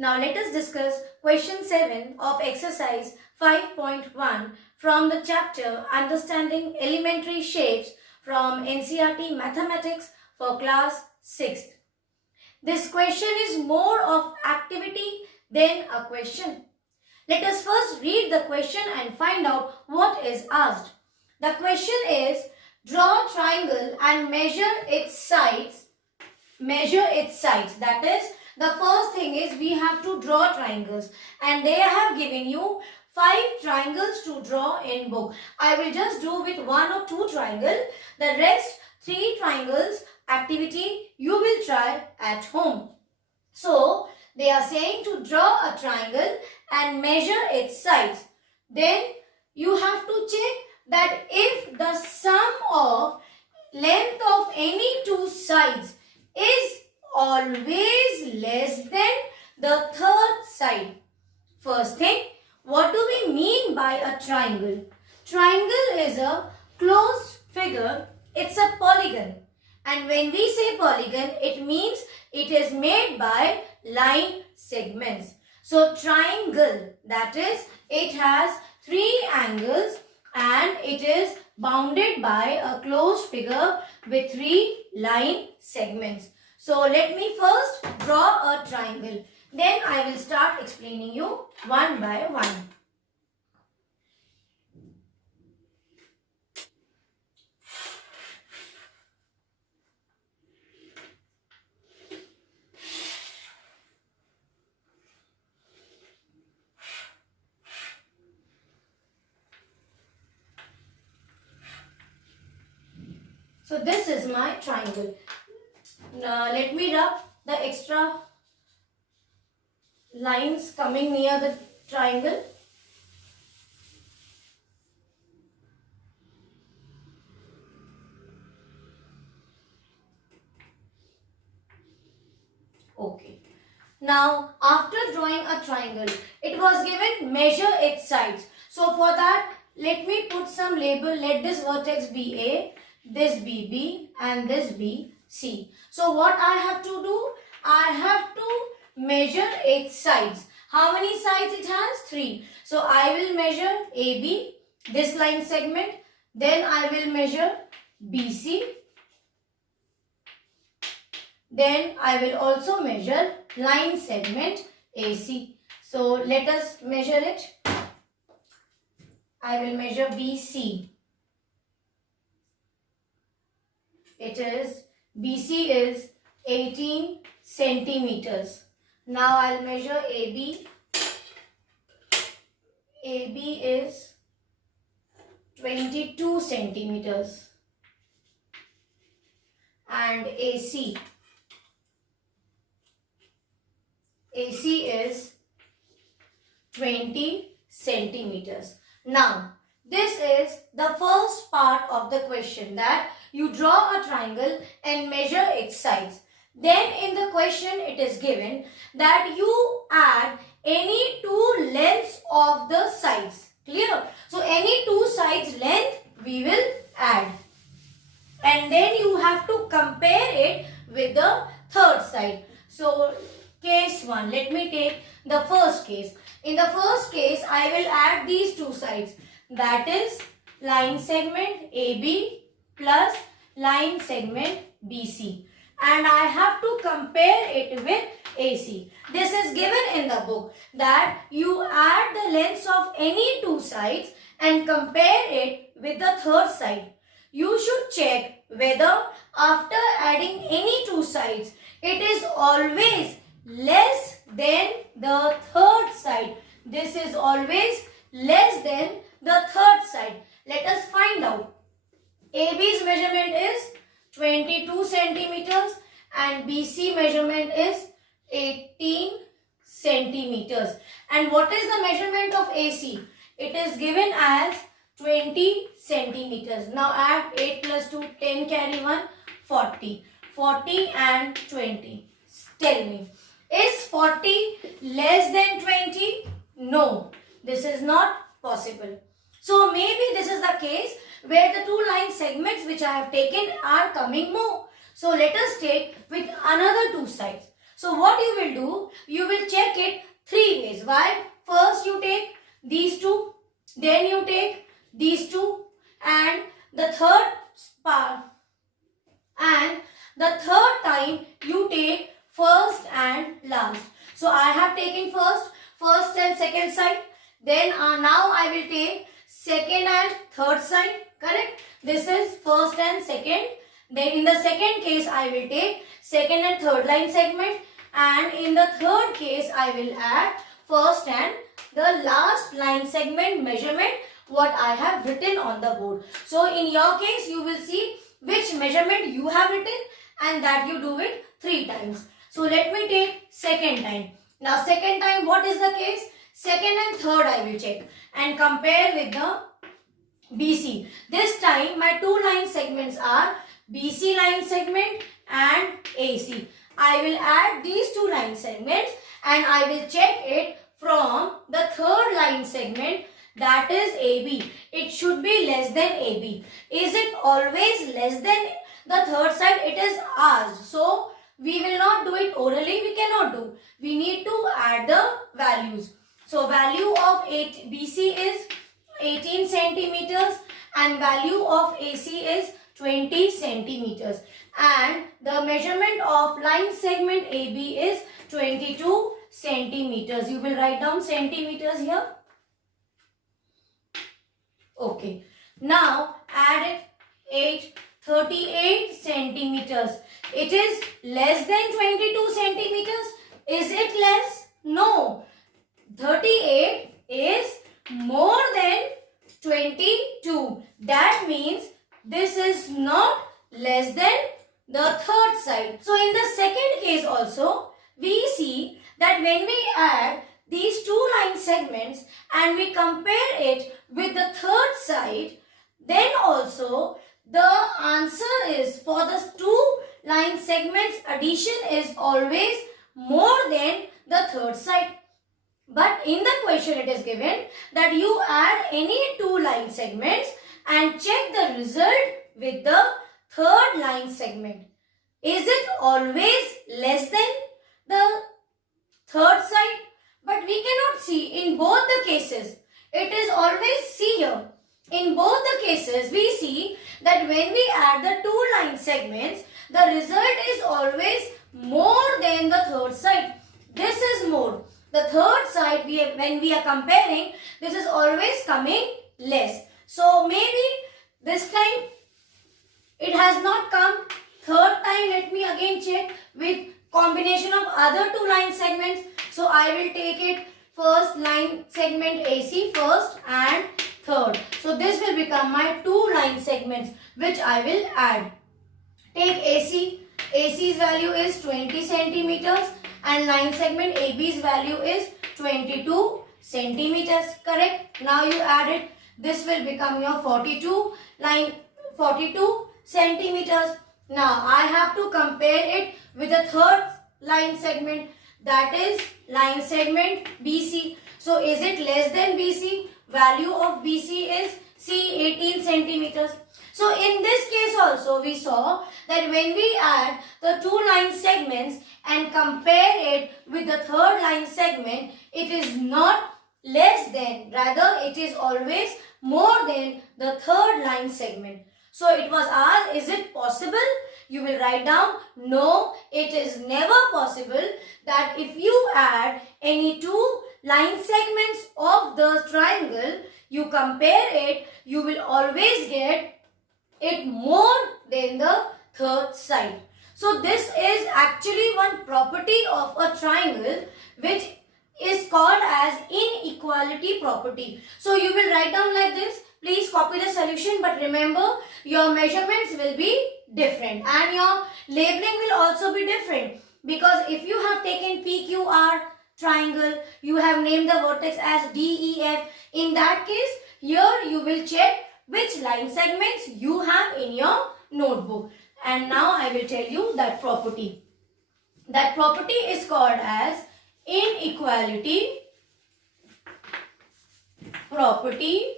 Now let us discuss question 7 of exercise 5.1 from the chapter Understanding Elementary Shapes from NCERT Mathematics for class 6th. This question is more of activity than a question. Let us first read the question and find out what is asked. The question is, draw a triangle and measure its sides. That is, the first thing is we have to draw triangles, and they have given you 5 triangles to draw in book. I will just do with 1 or 2 triangles. The rest 3 triangles activity you will try at home. So they are saying to draw a triangle and measure its sides. Then you have to check that if the sum of length of any 2 sides is always less than the third side. First thing, what do we mean by a triangle? Triangle is a closed figure. It's a polygon. And when we say polygon, it means it is made by line segments. So triangle, that is, it has 3 angles and it is bounded by a closed figure with 3 line segments. So let me first draw a triangle. Then I will start explaining you one by one. So this is my triangle. Now let me rub the extra lines coming near the triangle. Okay. Now after drawing a triangle, it was given measure its sides. So for that, let me put some label. Let this vertex be A, this be B, and this be C. So what I have to do? I have to measure its sides. How many sides it has? 3. So I will measure AB, this line segment. Then I will measure BC. Then I will also measure line segment AC. So let us measure it. I will measure BC. BC is 18 centimeters. Now I'll measure AB. AB is 22 centimeters. And AC. AC is 20 centimeters. Now, this is the first part of the question, that you draw a triangle and measure its sides. Then in the question it is given that you add any 2 lengths of the sides. Clear? So any 2 sides length we will add. And then you have to compare it with the third side. So case 1, let me take the first case. In the first case, I will add these 2 sides. That is line segment AB plus line segment BC. And I have to compare it with AC. This is given in the book, that you add the lengths of any 2 sides and compare it with the third side. You should check whether after adding any 2 sides, it is always less than the third side. This is always less than the third side. Let us find out. AB's measurement is 22 centimeters and BC measurement is 18 centimeters. And what is the measurement of AC? It is given as 20 centimeters. Now add 8 plus 2, 10 carry 1, 40. 40 and 20. Tell me, is 40 less than 20? No, this is not possible. So maybe this is the case where the 2 line segments which I have taken are coming more. So let us take with another 2 sides. So what you will do, you will check it case. Why? First you take these two, then you take these two, and the third part, and the third time you take first and last. So I have taken first and second side. Then now I will take second and third side. Correct? This is first and second. Then in the second case I will take second and third line segment. And in the third case I will add first and the last line segment measurement what I have written on the board. So in your case you will see which measurement you have written, and that you do it 3 times. So let me take second time. Now second time what is the case? Second and third I will check and compare with the BC. This time my 2 line segments are BC line segment and AC. I will add these 2 line segments and I will check it from the third line segment, that is AB. It should be less than AB. Is it always less than the third side? It is asked. So we will not do it orally. We cannot do. We need to add the values. So value of BC is 18 centimeters and value of AC is 20 centimeters. And the measurement of line segment AB is 22 centimeters. You will write down centimeters here. Okay. Now add it 38 centimeters. It is less than 22 centimeters. Is it less? No. 38 is more than 22. That means this is not less than the third side. So in the second case also we see that when we add these 2 line segments and we compare it with the third side, then also the answer is for the 2 line segments addition is always more than the third side. But in the question it is given that you add any 2 line segments and check the result with the third line segment. Is it always less than the third side? But we cannot see in both the cases. It is always, see here, in both the cases we see that when we add the 2 line segments, the result is always more than the third side. This is more. The third side, when we are comparing, this is always coming less. So maybe this time it has not come. Third time, let me again check with combination of other 2 line segments. So I will take it first line segment AC first and third. So this will become my 2 line segments which I will add. Take AC. AC's value is 20 centimeters and line segment AB's value is 22 centimeters. Correct? Now you add it. This will become your 42 centimeters. Now I have to compare it with the third line segment, that is line segment BC. So is it less than BC? Value of BC is 18 centimeters. So in this case also we saw that when we add the 2 line segments and compare it with the third line segment, it is not less than, rather it is always more than the third line segment. So it was asked, is it possible? You will write down, no, it is never possible that if you add any 2 line segments of the triangle, you compare it, you will always get it more than the third side. So this is actually one property of a triangle which is called as inequality property. So you will write down like this. Please copy the solution, but remember your measurements will be different and your labeling will also be different, because if you have taken PQR triangle, you have named the vertex as DEF. In that case, here you will check which line segments you have in your notebook. And now I will tell you that property. That property is called as inequality property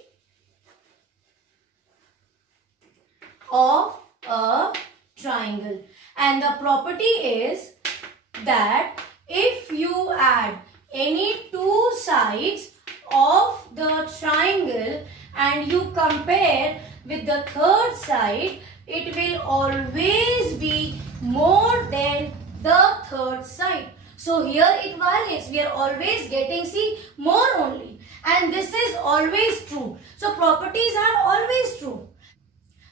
of a triangle. And the property is that if you add any 2 sides of the triangle and you compare with the third side, it will always be more than the third side. So here it violates. We are always getting, see, more only. And this is always true. So properties are always true.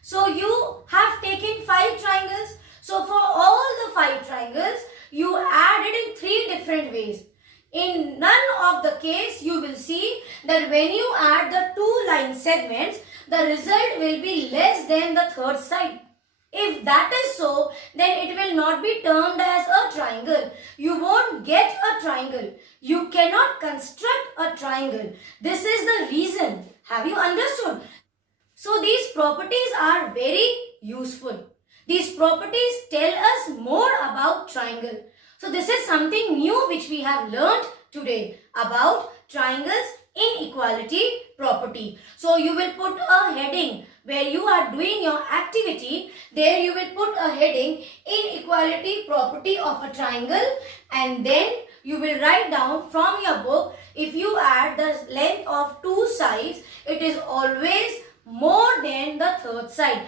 So you have taken 5 triangles. So for all the 5 triangles, you add it in 3 different ways. In none of the case, you will see that when you add the 2 line segments, the result will be less than the third side. If that is so, then it will not be termed as a triangle. You won't get a triangle. You cannot construct a triangle. This is the reason. Have you understood? So these properties are very useful. These properties tell us more about triangle. So this is something new which we have learnt today about triangles inequality property. So you will put a heading where you are doing your activity. There you will put a heading inequality property of a triangle, and then you will write down from your book, if you add the length of 2 sides, it is always more than the third side.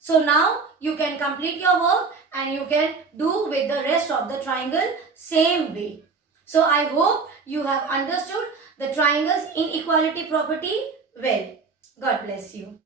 So now you can complete your work and you can do with the rest of the triangle same way. So I hope you have understood the triangle's inequality property well. God bless you.